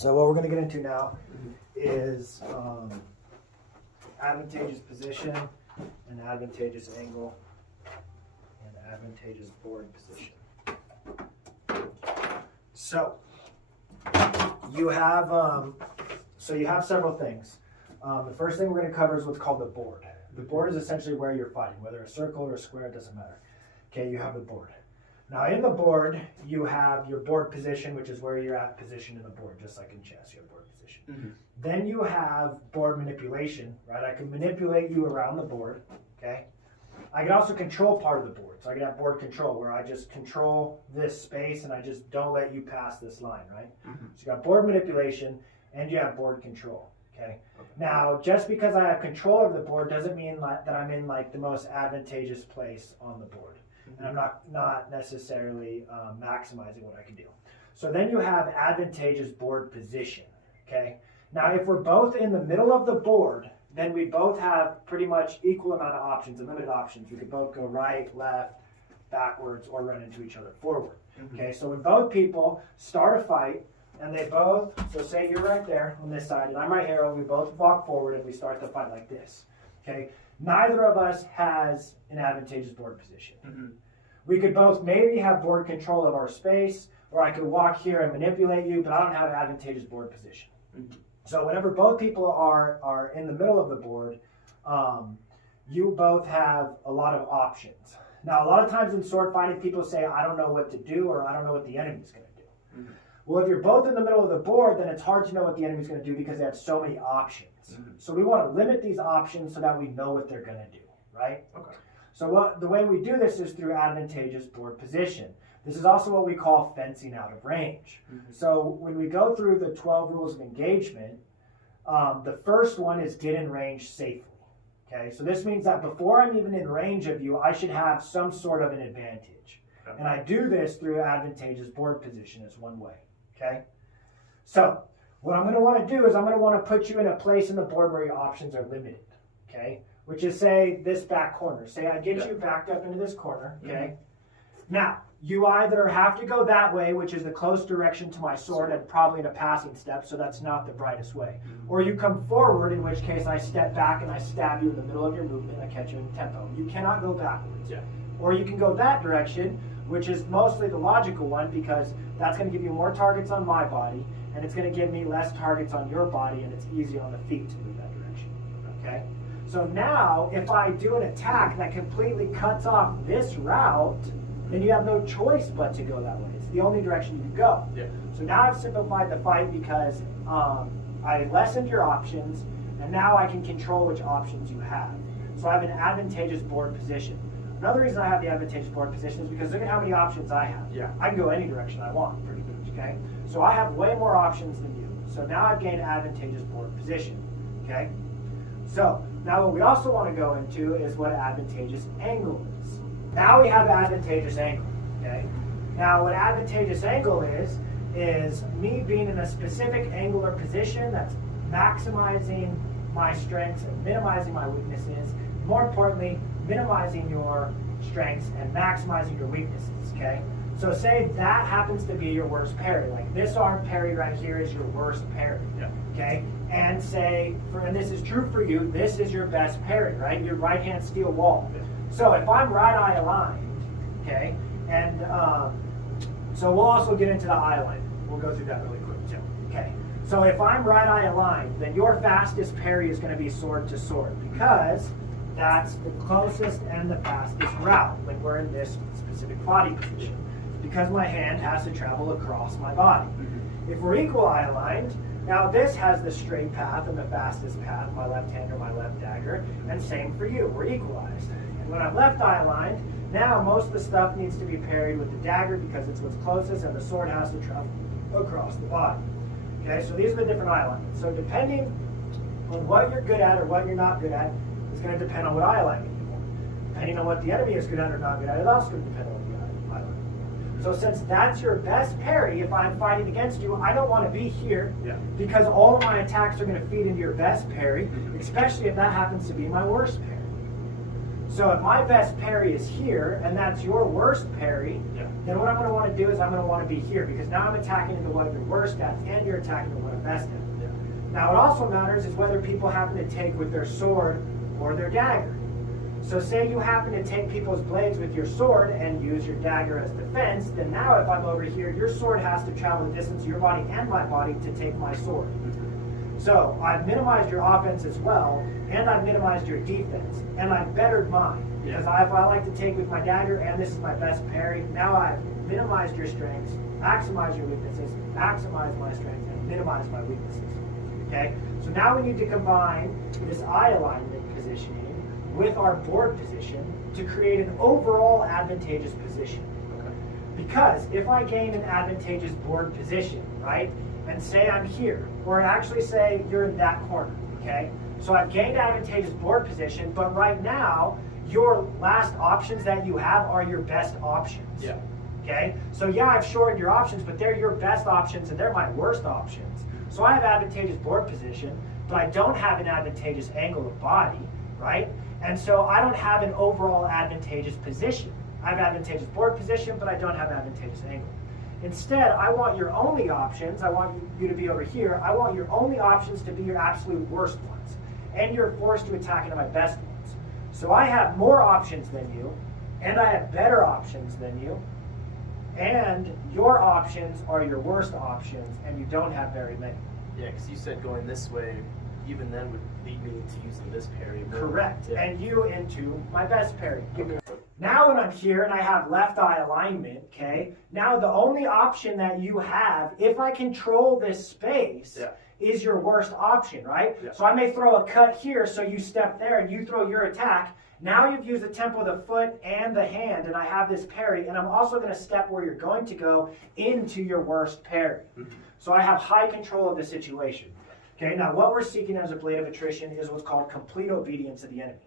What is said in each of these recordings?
So what we're going to get into now is advantageous position and advantageous angle and advantageous board position. So you have several things. The first thing we're going to cover is what's called the board. The board is essentially where you're fighting, whether a circle or a square, it doesn't matter. Okay, you have the board. Now in the board, you have your board position, which is where you're at position in the board, just like in chess, you have board position. Mm-hmm. Then you have board manipulation, right? I can manipulate you around the board, okay? I can also control part of the board. So I can have board control, where I just control this space and I just don't let you pass this line, right? Mm-hmm. So you got board manipulation and you have board control, okay? Now, just because I have control of the board doesn't mean that I'm in like the most advantageous place on the board. And I'm not necessarily maximizing what I can do. So then you have advantageous board position, okay? Now, if we're both in the middle of the board, then we both have pretty much equal amount of options, unlimited options. We could both go right, left, backwards, or run into each other forward, okay? So when both people start a fight, and they both, so say you're right there on this side, and I'm right here, and we both walk forward, and we start the fight like this, okay? Neither of us has an advantageous board position. Mm-hmm. We could both maybe have board control of our space, or I could walk here and manipulate you, but I don't have advantageous board position. Mm-hmm. So whenever both people are in the middle of the board, you both have a lot of options. Now, a lot of times in sword fighting, people say, I don't know what to do, or I don't know what the enemy's going to do. Mm-hmm. Well, if you're both in the middle of the board, then it's hard to know what the enemy's going to do because they have so many options. Mm-hmm. So we want to limit these options so that we know what they're going to do, right? Okay. So the way we do this is through advantageous board position. This is also what we call fencing out of range. Mm-hmm. So when we go through the 12 rules of engagement, the first one is get in range safely. Okay, so this means that before I'm even in range of you, I should have some sort of an advantage. Okay. And I do this through advantageous board position as one way. Okay, so what I'm going to want to do is I'm going to want to put you in a place in the board where your options are limited. Okay, which is, say, this back corner. Say I get you backed up into this corner, okay? Mm-hmm. Now, you either have to go that way, which is the close direction to my sword, and probably in a passing step, so that's not the brightest way. Mm-hmm. Or you come forward, in which case I step back and I stab you in the middle of your movement and I catch you in tempo. You cannot go backwards. Yeah. Or you can go that direction, which is mostly the logical one, because that's going to give you more targets on my body, and it's going to give me less targets on your body, and it's easier on the feet to move that direction, okay? So now, if I do an attack that completely cuts off this route, then you have no choice but to go that way. It's the only direction you can go. Yeah. So now I've simplified the fight because I lessened your options, and now I can control which options you have. So I have an advantageous board position. Another reason I have the advantageous board position is because look at how many options I have. Yeah. I can go any direction I want, pretty much, okay? So I have way more options than you. So now I've gained advantageous board position, okay? So now what we also want to go into is what advantageous angle is. Now we have advantageous angle, okay? Now what advantageous angle is me being in a specific angular position that's maximizing my strengths and minimizing my weaknesses. More importantly, minimizing your strengths and maximizing your weaknesses, okay? So say that happens to be your worst parry. Like this arm parry right here is your worst parry, okay? And say, and this is true for you, this is your best parry, right? Your right hand steel wall. So if I'm right eye aligned, okay, and so we'll also get into the eye alignment. We'll go through that really quick too, okay? So if I'm right eye aligned, then your fastest parry is going to be sword to sword, because that's the closest and the fastest route when we're in this specific body position, because my hand has to travel across my body. If we're equal eye aligned, now this has the straight path and the fastest path, my left hand or my left dagger, and same for you, we're equalized. And when I'm left eye aligned, now most of the stuff needs to be parried with the dagger because it's what's closest, and the sword has to travel across the body. Okay, so these are the different eye alignments. So depending on what you're good at or what you're not good at, it's going to depend on what eye alignment you want. Depending on what the enemy is good at or not good at, it's also going to depend on what the eye alignment. So since that's your best parry, if I'm fighting against you, I don't want to be here because all of my attacks are going to feed into your best parry, especially if that happens to be my worst parry. So if my best parry is here, and that's your worst parry, then what I'm going to want to do is I'm going to want to be here, because now I'm attacking into what you're worst at, and you're attacking into what I'm best at. Now, what also matters is whether people happen to take with their sword or their dagger. So say you happen to take people's blades with your sword and use your dagger as defense, then now if I'm over here, your sword has to travel the distance of your body and my body to take my sword. So I've minimized your offense as well, and I've minimized your defense, and I've bettered mine. Because if I like to take with my dagger, and this is my best parry, now I've minimized your strengths, maximized your weaknesses, maximized my strengths, and minimized my weaknesses. Okay? So now we need to combine this eye alignment positioning with our board position to create an overall advantageous position. Because if I gain an advantageous board position, right, and say I'm here, or actually say you're in that corner, okay? So I've gained advantageous board position, but right now, your last options that you have are your best options. Okay? So yeah, I've shortened your options, but they're your best options and they're my worst options. So I have advantageous board position, but I don't have an advantageous angle of body, right? And so I don't have an overall advantageous position. I have advantageous board position, but I don't have advantageous angle. Instead, I want your only options, I want you to be over here, I want your only options to be your absolute worst ones. And you're forced to attack into my best ones. So I have more options than you, and I have better options than you, and your options are your worst options, and you don't have very many. Yeah, because you said going this way, even then would lead me to using this parry. Correct. Yeah. And you into my best parry. Now when I'm here and I have left eye alignment, okay, now the only option that you have, if I control this space, is your worst option, right? So I may throw a cut here, so you step there and you throw your attack. Now you've used the tempo of the foot and the hand, and I have this parry, and I'm also going to step where you're going to go into your worst parry. So I have high control of the situation. Okay, now what we're seeking as a blade of attrition is what's called complete obedience to the enemy.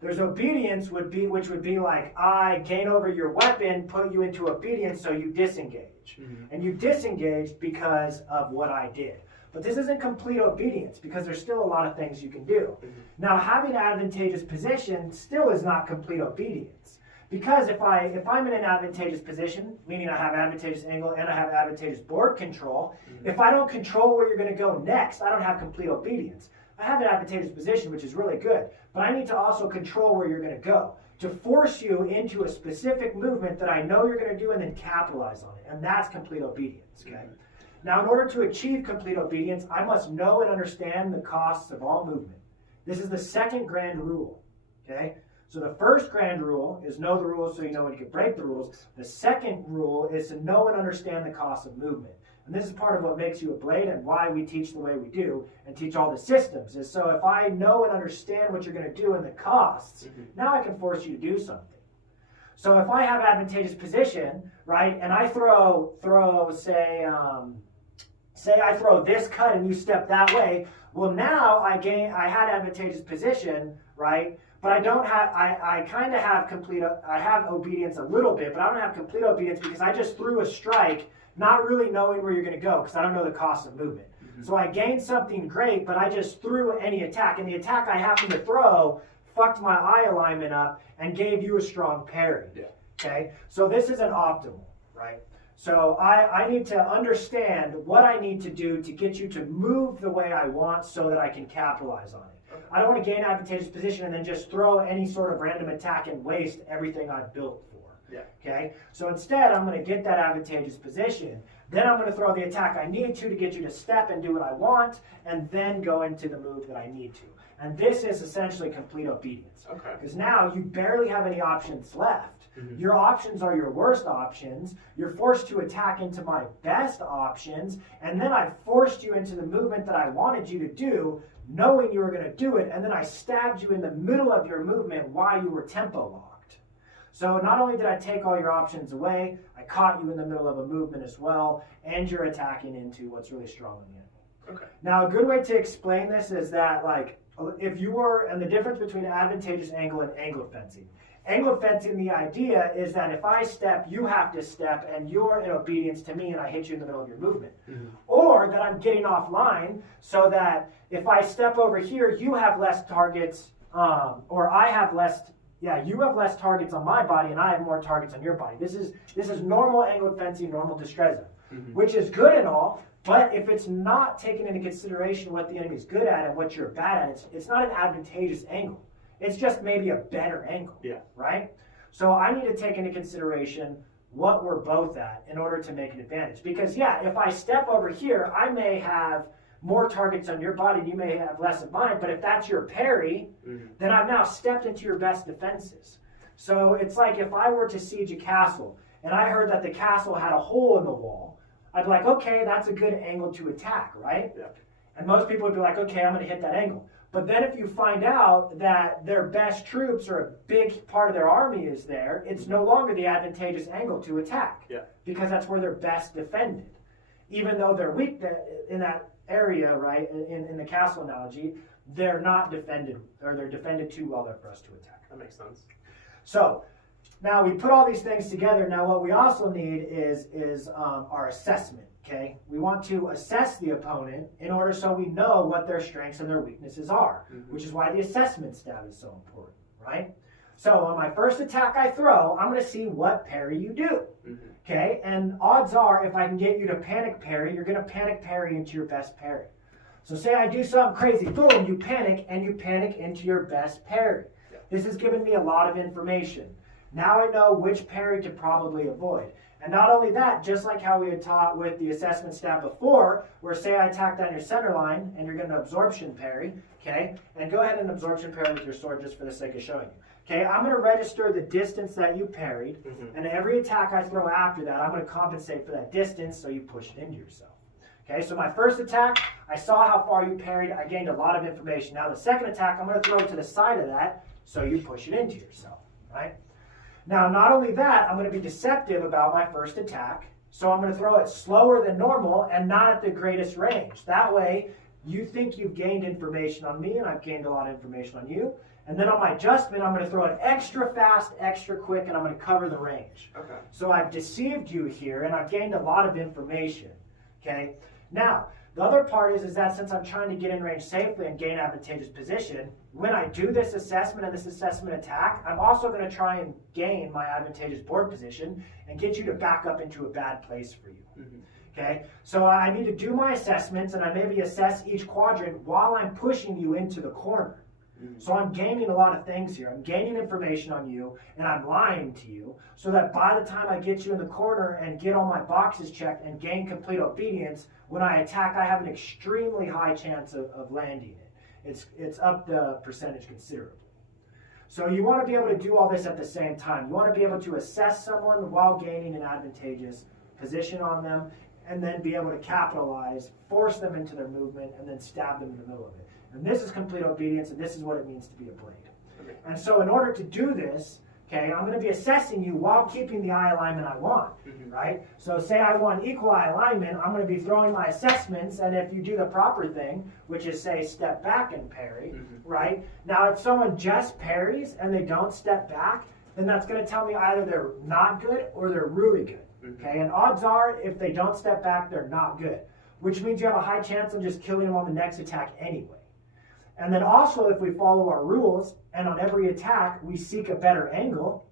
There's obedience which would be like, I gain over your weapon, put you into obedience, so you disengage. And you disengaged because of what I did. But this isn't complete obedience, because there's still a lot of things you can do. Now, having an advantageous position still is not complete obedience. Because if I'm in an advantageous position, meaning I have advantageous angle and I have advantageous board control, if I don't control where you're going to go next, I don't have complete obedience. I have an advantageous position, which is really good, but I need to also control where you're going to go to force you into a specific movement that I know you're going to do and then capitalize on it. And that's complete obedience, okay? Now, in order to achieve complete obedience, I must know and understand the costs of all movement. This is the second grand rule, okay? So the first grand rule is know the rules so you know when you can break the rules. The second rule is to know and understand the costs of movement. And this is part of what makes you a blade and why we teach the way we do and teach all the systems. Is so if I know and understand what you're going to do and the costs, now I can force you to do something. So if I have advantageous position, right, and I throw say I throw this cut and you step that way, well now I had advantageous position, right? But I don't have, I kind of have I have obedience a little bit, but I don't have complete obedience because I just threw a strike, not really knowing where you're going to go because I don't know the cost of movement. So I gained something great, but I just threw any attack. And the attack I happened to throw fucked my eye alignment up and gave you a strong parry. Okay? So this isn't optimal, right? So I need to understand what I need to do to get you to move the way I want so that I can capitalize on it. I don't want to gain advantageous position and then just throw any sort of random attack and waste everything I've built for. Okay? So instead, I'm going to get that advantageous position. Then I'm going to throw the attack I need to get you to step and do what I want, and then go into the move that I need to. And this is essentially complete obedience. Because now you barely have any options left. Your options are your worst options. You're forced to attack into my best options, and then I forced you into the movement that I wanted you to do, knowing you were going to do it, and then I stabbed you in the middle of your movement while you were tempo locked. So not only did I take all your options away, I caught you in the middle of a movement as well, and you're attacking into what's really strong in the enemy. Now, a good way to explain this is that, like, if you were, and the difference between advantageous angle and angle fencing. Angle fencing, the idea is that if I step, you have to step, and you're in obedience to me, and I hit you in the middle of your movement. Or that I'm getting offline, so that if I step over here, you have less targets, or I have less Yeah, you have less targets on my body, and I have more targets on your body. This is normal angled fencing, normal destreza, which is good and all. But if it's not taking into consideration what the enemy's good at and what you're bad at, it's not an advantageous angle. It's just maybe a better angle. Yeah. Right? So I need to take into consideration what we're both at in order to make an advantage. Because yeah, if I step over here, I may have more targets on your body and you may have less of mine, but if that's your parry, then I've now stepped into your best defenses. So it's like if I were to siege a castle and I heard that the castle had a hole in the wall, I'd be like, okay, that's a good angle to attack, right? Yeah. And most people would be like, okay, I'm going to hit that angle. But then if you find out that their best troops or a big part of their army is there, it's no longer the advantageous angle to attack. Yeah. Because that's where they're best defended. Even though they're weak in that area, right, in the castle analogy, they're not defended, or they're defended too well there for us to attack. That makes sense. So now we put all these things together. Now what we also need is our assessment. Okay, we want to assess the opponent in order so we know what their strengths and their weaknesses are, which is why the assessment stat is so important, right? So on my first attack I throw, I'm going to see what parry you do. Okay, and odds are if I can get you to panic parry, you're going to panic parry into your best parry. So say I do something crazy, boom, you panic, and you panic into your best parry. Yeah. This has given me a lot of information. Now I know which parry to probably avoid. And not only that, just like how we had taught with the assessment stat before, where say I attack down your center line and you're going to absorption parry, okay? And go ahead and absorption parry with your sword just for the sake of showing you. Okay, I'm going to register the distance that you parried, and every attack I throw after that, I'm going to compensate for that distance so you push it into yourself. Okay, so my first attack, I saw how far you parried, I gained a lot of information. Now the second attack, I'm going to throw it to the side of that so you push it into yourself, right? Now, not only that, I'm going to be deceptive about my first attack. So I'm going to throw it slower than normal and not at the greatest range. That way, you think you've gained information on me and I've gained a lot of information on you. And then on my adjustment, I'm going to throw it extra fast, extra quick, and I'm going to cover the range. Okay. So I've deceived you here and I've gained a lot of information. Okay. Now, the other part is that since I'm trying to get in range safely and gain advantageous position, when I do this assessment and this assessment attack, I'm also going to try and gain my advantageous board position and get you to back up into a bad place for you. Okay, so I need to do my assessments and I maybe assess each quadrant while I'm pushing you into the corner. So I'm gaining a lot of things here. I'm gaining information on you and I'm lying to you so that by the time I get you in the corner and get all my boxes checked and gain complete obedience, when I attack, I have an extremely high chance of landing it. It's up the percentage considerably. So you want to be able to do all this at the same time. You want to be able to assess someone while gaining an advantageous position on them and then be able to capitalize, force them into their movement, and then stab them in the middle of it. And this is complete obedience, and this is what it means to be a blade. Okay. And so in order to do this, okay, I'm going to be assessing you while keeping the eye alignment I want, right? So say I want equal eye alignment, I'm going to be throwing my assessments, and if you do the proper thing, which is say step back and parry, right? Now if someone just parries and they don't step back, then that's going to tell me either they're not good or they're really good, okay? And odds are if they don't step back, they're not good, which means you have a high chance of just killing them on the next attack anyway. And then also, if we follow our rules, and on every attack, we seek a better angle,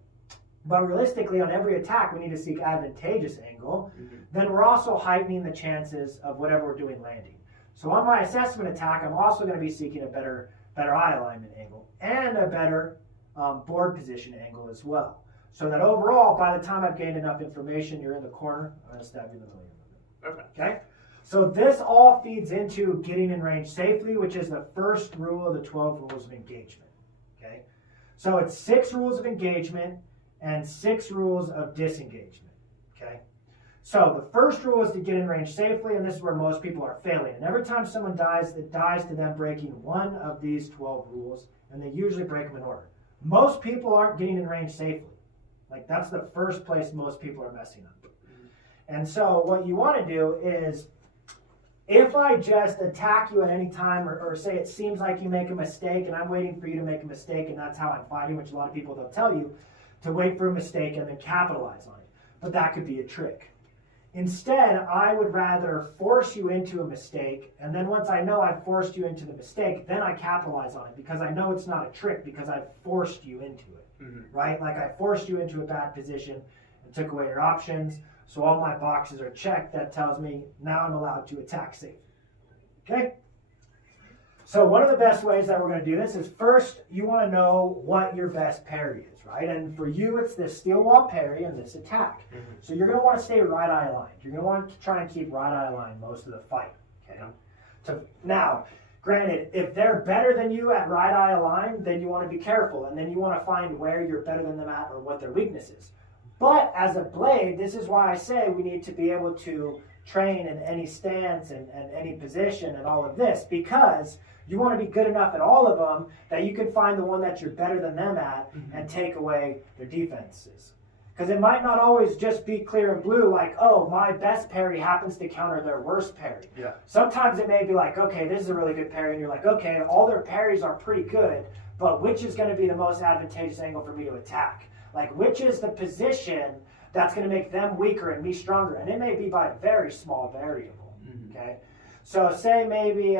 but realistically, on every attack, we need to seek advantageous angle, then we're also heightening the chances of whatever we're doing landing. So on my assessment attack, I'm also going to be seeking a better eye alignment angle, and a better board position angle as well. So that overall, by the time I've gained enough information, you're in the corner, I'm going to stab you in the middle of the movement. Okay? So this all feeds into getting in range safely, which is the first rule of the 12 rules of engagement. Okay? So it's 6 rules of engagement and 6 rules of disengagement. Okay? So the first rule is to get in range safely, and this is where most people are failing. And every time someone dies, it dies to them breaking one of these 12 rules, and they usually break them in order. Most people aren't getting in range safely. Like, that's the first place most people are messing up. And so what you want to do is, if I just attack you at any time, or say it seems like you make a mistake and I'm waiting for you to make a mistake and that's how I'm fighting, which a lot of people don't tell you, to wait for a mistake and then capitalize on it. But that could be a trick. Instead, I would rather force you into a mistake, and then once I know I've forced you into the mistake, then I capitalize on it because I know it's not a trick because I've forced you into it. right? Like I forced you into a bad position and took away your options. So all my boxes are checked. That tells me now I'm allowed to attack safe. Okay? So one of the best ways that we're going to do this is first you want to know what your best parry is, right? And for you it's this steel wall parry and this attack. So you're going to want to stay right eye aligned. You're going to want to try and keep right eye aligned most of the fight. Okay? Now, granted, if they're better than you at right eye aligned, then you want to be careful, and then you want to find where you're better than them at or what their weakness is. But as a blade, this is why I say we need to be able to train in any stance and any position and all of this, because you want to be good enough at all of them that you can find the one that you're better than them at and take away their defenses. Because it might not always just be clear and blue, like, oh, my best parry happens to counter their worst parry. Yeah. Sometimes it may be like, okay, this is a really good parry, and you're like, okay, all their parries are pretty good, but which is going to be the most advantageous angle for me to attack? Like, which is the position that's going to make them weaker and me stronger? And it may be by a very small variable, okay? So say maybe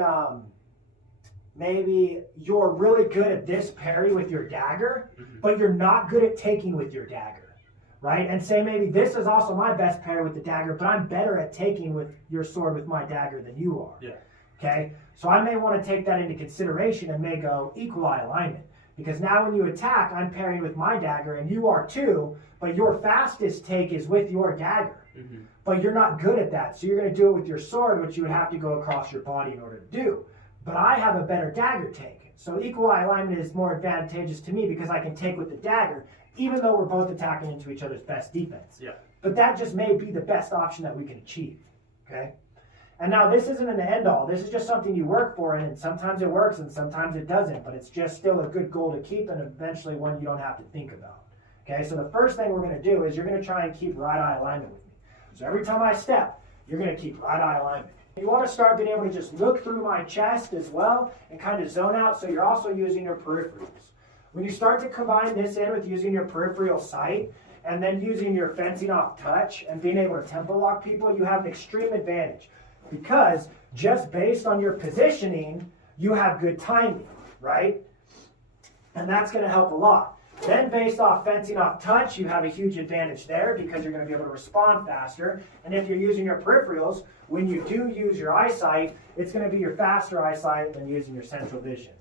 you're really good at this parry with your dagger, but you're not good at taking with your dagger, right? And say maybe this is also my best parry with the dagger, but I'm better at taking with your sword with my dagger than you are. Yeah. Okay? So I may want to take that into consideration and may go equal eye alignment. Because now when you attack, I'm parrying with my dagger and you are too, but your fastest take is with your dagger. But you're not good at that. So you're going to do it with your sword, which you would have to go across your body in order to do. But I have a better dagger take. So equal eye alignment is more advantageous to me because I can take with the dagger, even though we're both attacking into each other's best defense. Yeah. But that just may be the best option that we can achieve. Okay? And now this isn't an end all. This is just something you work for, and sometimes it works and sometimes it doesn't. But it's just still a good goal to keep, and eventually one you don't have to think about. Okay? So the first thing we're going to do is you're going to try and keep right eye alignment with me. So every time I step, you're going to keep right eye alignment. You want to start being able to just look through my chest as well and kind of zone out, so you're also using your peripherals. When you start to combine this in with using your peripheral sight and then using your fencing off touch and being able to tempo lock people, you have an extreme advantage. Because just based on your positioning, you have good timing, right? And that's going to help a lot. Then based off fencing off touch, you have a huge advantage there because you're going to be able to respond faster. And if you're using your peripherals, when you do use your eyesight, it's going to be your faster eyesight than using your central vision.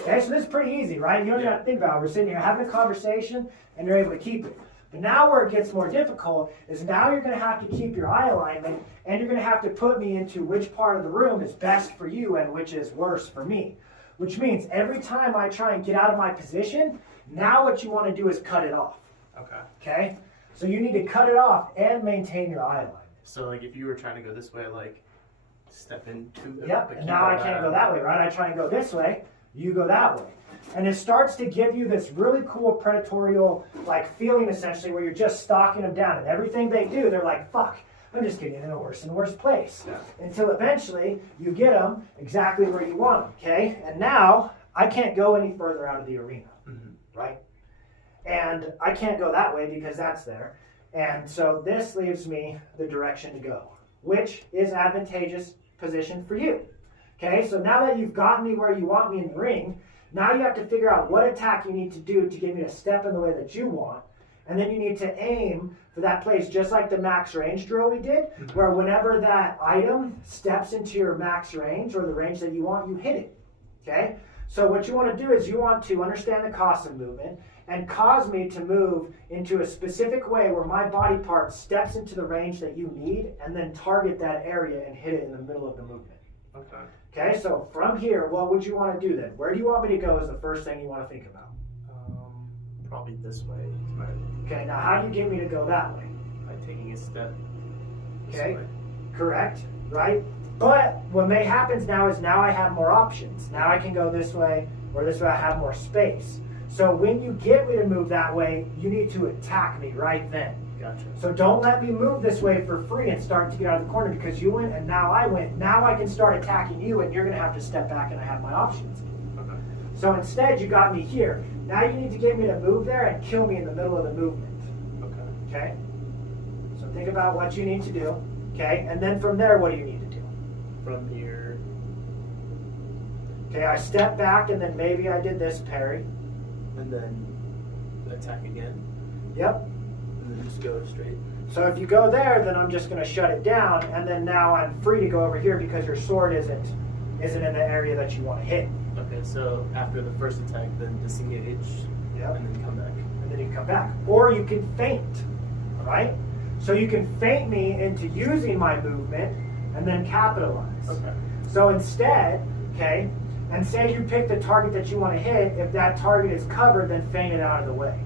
Okay, so this is pretty easy, right? You don't even have to think about it. We're sitting here having a conversation and you're able to keep it. But now where it gets more difficult is now you're going to have to keep your eye alignment and you're going to have to put me into which part of the room is best for you and which is worse for me. Which means every time I try and get out of my position, now what you want to do is cut it off. Okay? So you need to cut it off and maintain your eye alignment. So like if you were trying to go this way, like step into it. Yep, and now I can't go that way, right? I try and go this way, you go that way. And it starts to give you this really cool predatorial like feeling essentially where you're just stalking them down. And everything they do, they're like, fuck, I'm just getting in a worse and worse place. Yeah. Until eventually you get them exactly where you want them, okay? And now I can't go any further out of the arena, right? And I can't go that way because that's there. And so this leaves me the direction to go, which is advantageous position for you. Okay, so now that you've gotten me where you want me in the ring, now you have to figure out what attack you need to do to get me to step in the way that you want. And then you need to aim for that place, just like the max range drill we did, where whenever that item steps into your max range or the range that you want, you hit it. Okay? So what you want to do is you want to understand the cost of movement and cause me to move into a specific way where my body part steps into the range that you need and then target that area and hit it in the middle of the movement. Okay, so from here, what would you want to do then? Where do you want me to go is the first thing you want to think about. Probably this way. Okay, now how do you get me to go that way? By taking a step this Okay, way. correct, right? But what may happen now is now I have more options. Now I can go this way or this way, I have more space. So when you get me to move that way, you need to attack me right then. Gotcha. So don't let me move this way for free and start to get out of the corner because you went and now I went. Now I can start attacking you and you're going to have to step back and I have my options. Okay. So instead you got me here. Now you need to get me to move there and kill me in the middle of the movement. Okay? So think about what you need to do. Okay? And then from there, what do you need to do? From here. Okay, I step back and then maybe I did this parry. And then attack again. Yep. And then just go straight. So if you go there, then I'm just going to shut it down, and then now I'm free to go over here because your sword isn't in the area that you want to hit. Okay, so after the first attack, then disengage. Yep. And then come back. And then you come back. Or you can feint, all right? So you can feint me into using my movement and then capitalize. Okay. So instead, okay, and say you pick the target that you want to hit, if that target is covered, then feint it out of the way,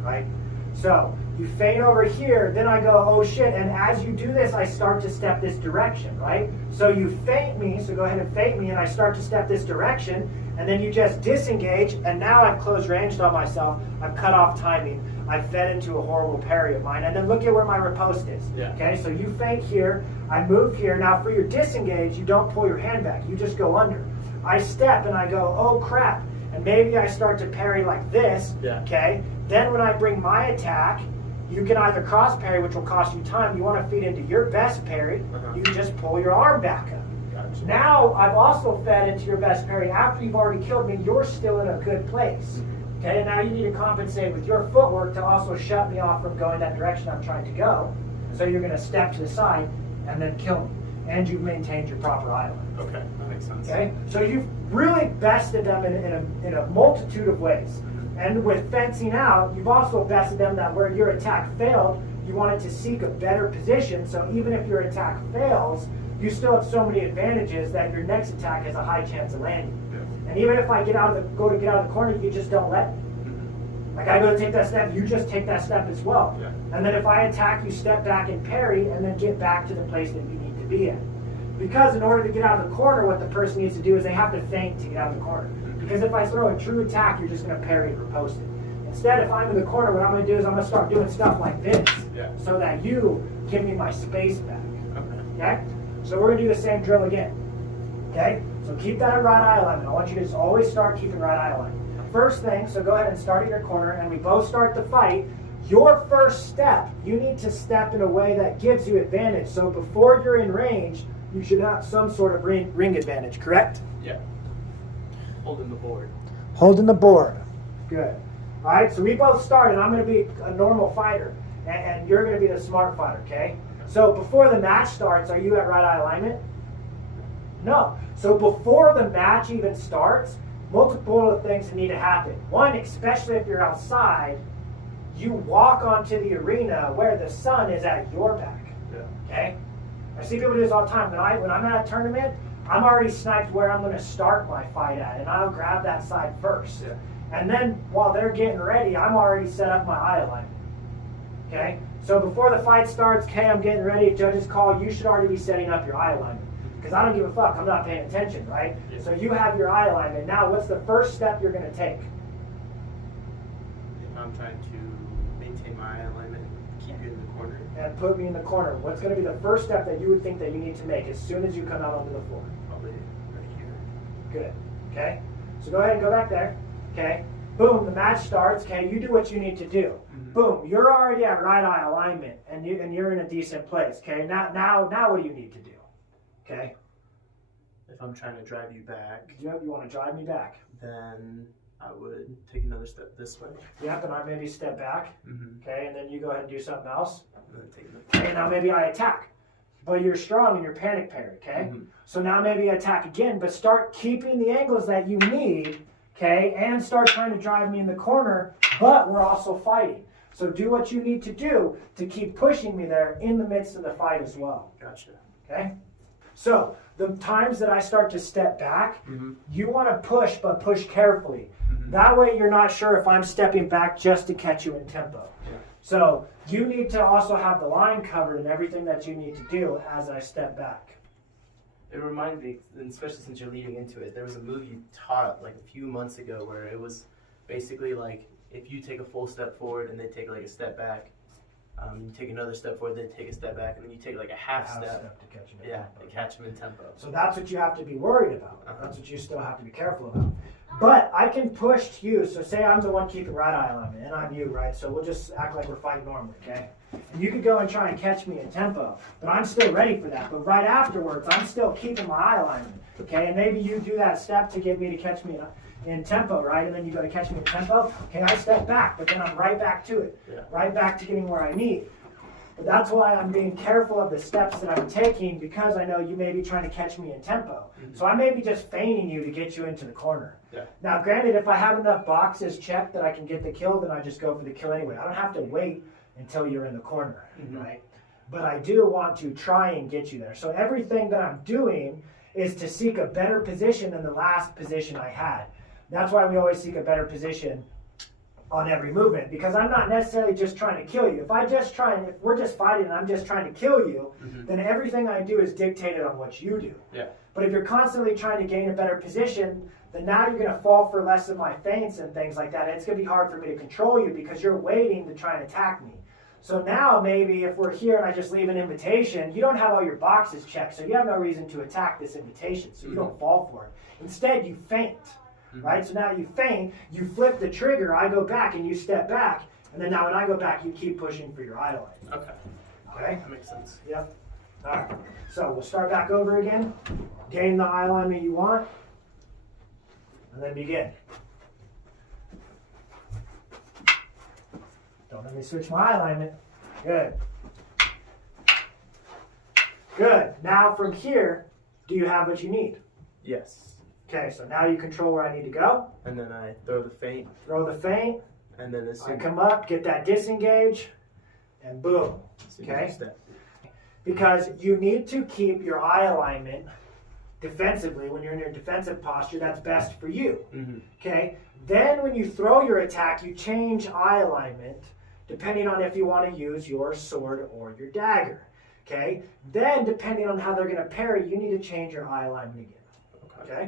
right? So you feint over here, then I go, oh shit, and as you do this, I start to step this direction, right? So you feint me, so go ahead and feint me, and I start to step this direction, and then you just disengage, and now I've closed ranged on myself, I've cut off timing, I've fed into a horrible parry of mine, and then look at where my riposte is. Yeah. Okay, so you feint here, I move here. Now for your disengage, you don't pull your hand back, you just go under. I step and I go, oh crap, and maybe I start to parry like this, Yeah. okay? Then when I bring my attack, you can either cross parry, which will cost you time. You want to feed into your best parry, you just pull your arm back up. Gotcha. Now I've also fed into your best parry. After you've already killed me, you're still in a good place. Okay, and now you need to compensate with your footwork to also shut me off from going that direction I'm trying to go. So you're going to step to the side and then kill me. And you've maintained your proper island. Okay, that makes sense. Okay, so you've really bested them in a multitude of ways. And with fencing out, you've also bested them that where your attack failed, you wanted to seek a better position. So even if your attack fails, you still have so many advantages that your next attack has a high chance of landing. Yeah. And even if I get out of the corner, you just don't let me. Like I go to take that step, you just take that step as well. Yeah. And then if I attack, you step back and parry, and then get back to the place that you need to be in. Because in order to get out of the corner, what the person needs to do is they have to feint to get out of the corner. Because if I throw a true attack, you're just going to parry and riposte it. Instead, if I'm in the corner, what I'm going to do is I'm going to start doing stuff like this, so that you give me my space back. Okay? So we're going to do the same drill again. Okay? So keep that at right eye alignment. I want you to just always start keeping right eye alignment. First thing, so go ahead and start in your corner, and we both start the fight. Your first step, you need to step in a way that gives you advantage. So before you're in range, you should have some sort of ring advantage, correct? Yeah. Holding the board. Holding the board. Good. All right, so we both start, and I'm going to be a normal fighter, and you're going to be the smart fighter, okay? So before the match starts, are you at right eye alignment? No. So before the match even starts, multiple of things need to happen. One, especially if you're outside, you walk onto the arena where the sun is at your back. Yeah. Okay? I see people do this all the time. When I'm at a tournament, I'm already sniped where I'm going to start my fight at, and I'll grab that side first. Yeah. And then while they're getting ready, I'm already set up my eye alignment. Okay? So before the fight starts, okay, I'm getting ready, judge's call, you should already be setting up your eye alignment. Because I don't give a fuck, I'm not paying attention, right? Yeah. So you have your eye alignment. Now what's the first step you're going to take? If I'm trying to maintain my alignment, keep you in the corner. And put me in the corner. What's going to be the first step that you would think that you need to make as soon as you come out onto the floor? Probably right here. Good. Okay? So go ahead and go back there. Okay? Boom, the match starts. Okay, you do what you need to do. Boom, you're already at right eye alignment, and you're in a decent place. Okay, now what do you need to do? Okay. If I'm trying to drive you back, You want to drive me back? then I would take another step this way. Yep, and I maybe step back. Okay, and then you go ahead and do something else. And then take another. Okay, now maybe I attack. But you're strong and you're panic parry, okay? So now maybe I attack again, but start keeping the angles that you need, okay? And start trying to drive me in the corner, but we're also fighting. So do what you need to do to keep pushing me there in the midst of the fight as well. Gotcha. Okay? So the times that I start to step back, you want to push, but push carefully. That way you're not sure if I'm stepping back just to catch you in tempo. Yeah. So you need to also have the line covered and everything that you need to do as I step back. It reminds me, and especially since you're leading into it, there was a move you taught like a few months ago where it was basically like if you take a full step forward and they take like a step back, you take another step forward, they take a step back, and then you take like a half step. To catch them in Yeah, tempo. to catch them in tempo. So that's what you have to be worried about. That's what you still have to be careful about. But I can push to you. So say I'm the one keeping right eye alignment, and I'm you, right? So we'll just act like we're fighting normally, okay? And you could go and try and catch me in tempo, but I'm still ready for that. But right afterwards, I'm still keeping my eye alignment, okay? And maybe you do that step to get me to catch me, in tempo, right? And then you go to catch me in tempo. Okay, I step back, but then I'm right back to it. Yeah. Right back to getting where I need. But that's why I'm being careful of the steps that I'm taking, because I know you may be trying to catch me in tempo. So I may be just feigning you to get you into the corner. Yeah. Now, granted, if I have enough boxes checked that I can get the kill, then I just go for the kill anyway. I don't have to wait until you're in the corner, right? But I do want to try and get you there. So everything that I'm doing is to seek a better position than the last position I had. That's why we always seek a better position on every movement, because I'm not necessarily just trying to kill you. If we're just fighting and I'm just trying to kill you, then everything I do is dictated on what you do. Yeah. But if you're constantly trying to gain a better position, then now you're going to fall for less of my feints and things like that. And it's going to be hard for me to control you because you're waiting to try and attack me. So now maybe if we're here and I just leave an invitation, you don't have all your boxes checked, so you have no reason to attack this invitation, so you don't fall for it. Instead, you feint. Right? So now you feint, you flip the trigger, I go back and you step back, and then now when I go back, you keep pushing for your eye line. Okay. Okay? That makes sense. Yep. All right. So we'll start back over again. Gain the eye alignment you want, and then begin. Don't let me switch my eye alignment. Good. Good. Now from here, do you have what you need? Yes. Okay, so now you control where I need to go. And then I throw the feint. Throw the feint. And then as I soon, come up, get that disengage, and boom. as soon Okay? as you step. Because you need to keep your eye alignment defensively. When you're in your defensive posture, that's best for you. Okay? Then when you throw your attack, you change eye alignment depending on if you want to use your sword or your dagger. Okay? Then depending on how they're going to parry, you need to change your eye alignment again. Okay?